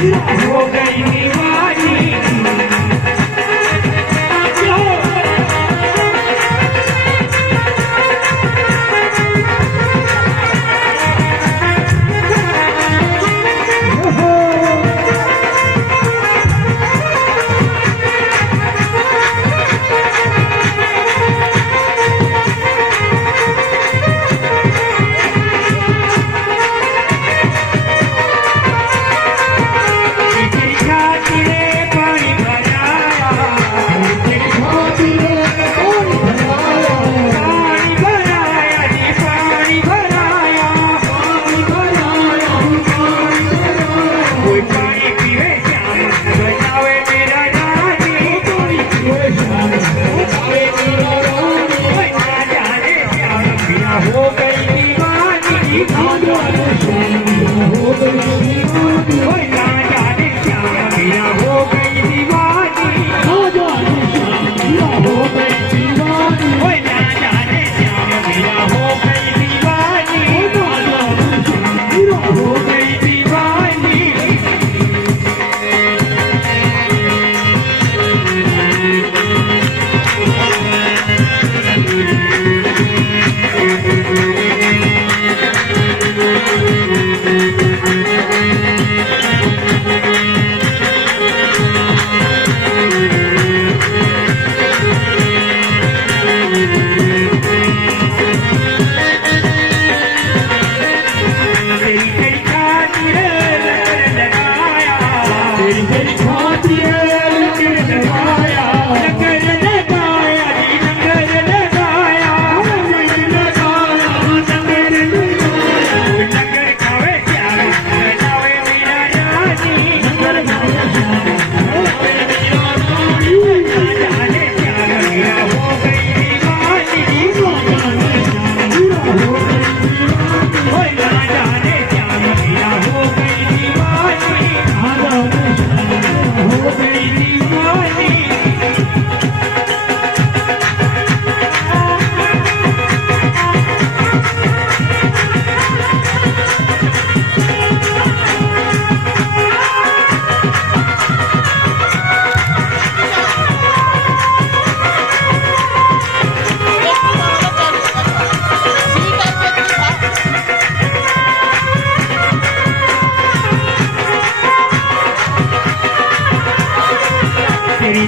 हो गई दीवानी हो गई दीवानी हो गई दीवानी ना जाने श्याम मिया हो गई दीवानी ना जाने श्याम मिया हो गई दीवानी ना जाने श्याम मिया हो गई दीवानी ना जाने श्याम मिया हो गई दीवानी तेरी